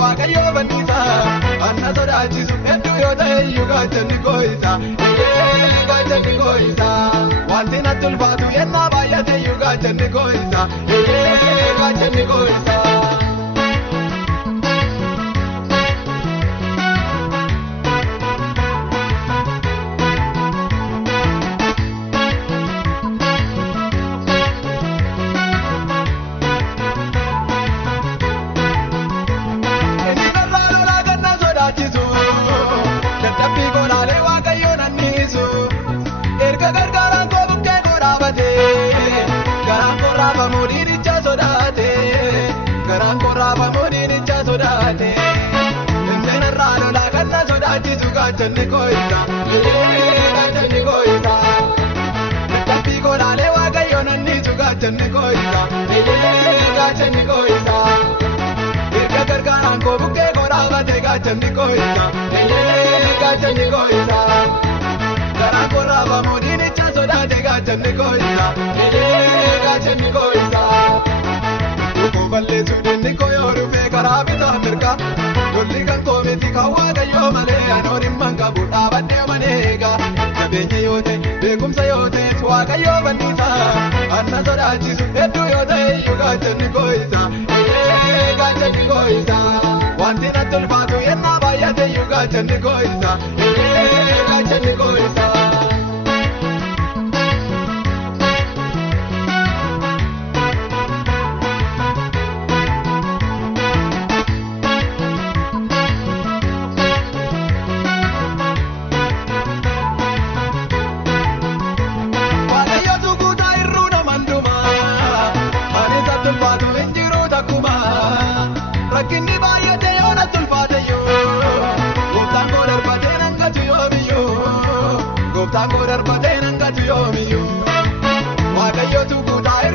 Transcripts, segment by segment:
waaqayyo banisa anna sodaachisu hedduu yoo ta'e iyyuu gaachanni koo isa gaachanni koo isa wanti natti ulfaatu yennaa baay'ate iyyuu gaachanni koo isa gaachanni koo isa. Gaachanni koo isa gaachanni koo isa taphii koolaalee waaqayyoon anniisu gaachanni koo isa gaachanni koo isa erga gargaaraan koo bukkee koo dhaabate gaachanni koo isa gaachanni koo isa garaa koo raafamuu diinicha sodaate gaachanni koo isa gaachanni koo isa koo balleessuu dinni koo yoo dhufee karaa bitaa mirga golli kan koo miti kan waaqayyoo malee anoon himman qabu dhaabadhee maneega jabeenya yoo ta'e beekumsa yoo ta'e waaqayyoo banisa anna sodaachisu hedduu yoo ta'e iyyuu gaachanni koo isa gaachanni koo isa wanti natti ulfaatu yennaa baay'ate iyyuu gaachanni koo isa gaachanni koo isa.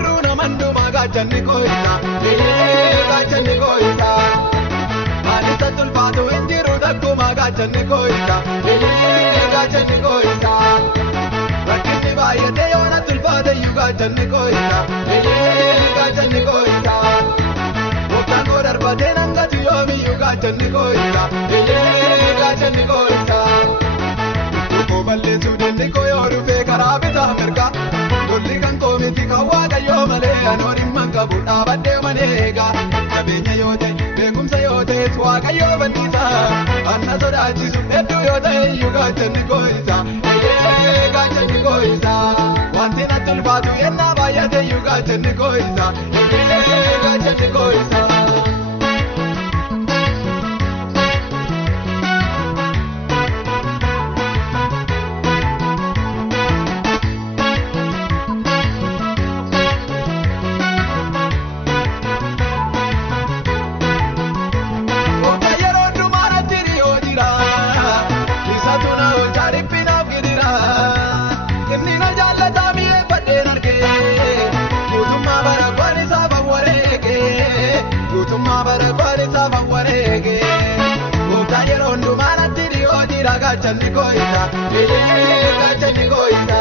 Gaachanni koo isa gaachanni koo isa anisa tulfaatu hin jiru takkuma gaachanni koo isa gaachanni koo isa rakkinni baay'ate yoo na tulfaate iyyuu gaachanni koo isa gaachanni koo isa gooftaan koo darbatee nan gatu yoomiyyuu gaachanni koo isa gaachanni koo isa koo balleessuu dinni koo yoo dhufee karaa bitaa mirga golli kan koo miti kan waaqayyoo malee anoon himman qabu dhaabadhee maneega jabeenya yoo ta'e beekumsa yoo ta'e waaqayyoo banisa anna sodaachisu hedduu yoo ta'e iyyuu gaachanni koo isa gaachanni koo isa wanti natti ulfaatu yennaa baay'ate iyyuu gaachanni koo isa gaachanni koo isa. Gaachanni koo isa gaachanni koo isa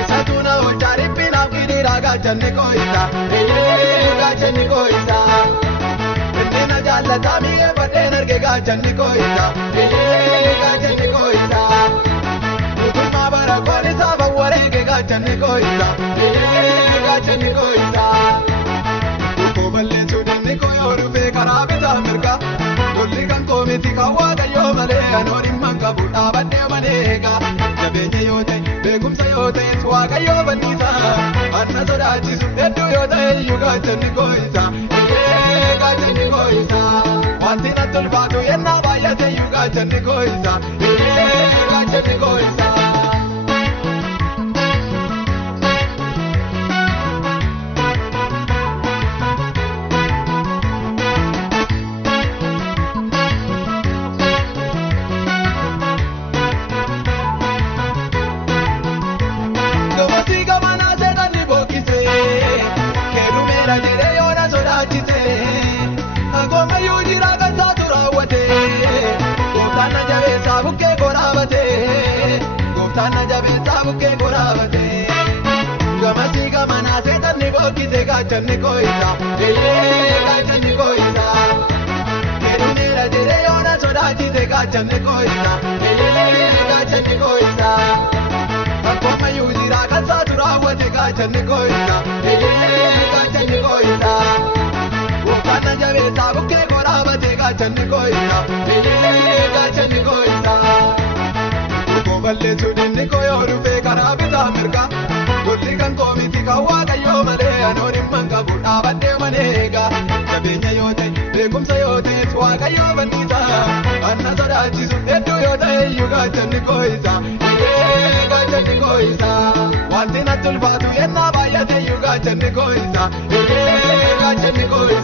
isatu na hojjaa dhiphinaaf gidira gaachanni koo isa gaachanni koo isa inni na jaallata mi'eeffadheen arge gaachanni koo isa gaachanni koo isa guutummaa bara koon isaa fawwareege gaachanni koo isa gaachanni koo isa koo balleessuu dinni koo yoo dhufee karaa bitaa mirga golli kan koo miti kan waaqayyoo malee anoon himman qabu dhaabadhee maneega jabeenya yoo ta'e beekumsa yoo ta'e waaqayyoo banisa anna sodaachisu hedduu yoo ta'e iyyuu gaachanni koo isa gaachanni koo isa wanti natti ulfaatu yennaa baay'ate iyyuu gaachanni koo isa gaachanni koo isa. Gaachanni koo isa gaachanni koo isa gaachanni koo'isa gaachanni koo'isa akkuma yuujira kan saatu raawwate gaachanni koo'isa gaachanni koo'isa gooftaan na jabeessaa bukkee koraabate gaachanni koo'isa gaachanni koo'isa tokko balleessuu dinni koo yoo dhufee karaa bitaa mirga golli kan koomiti kan waaqayyoo malee anoon himman qabu dhaabadhee maneega jabeenya yoo ta'e beekumsa yoo ta'es waaqayyoo bantiisa anna sodaachisu hedduu yoo ta'e iyyuu gaachanni koo'isa gaachanni koo'isa wanti natti ulfaatu yennaa baay'ate iyyuu gaachanni koo'isa gaachanni koo'isa.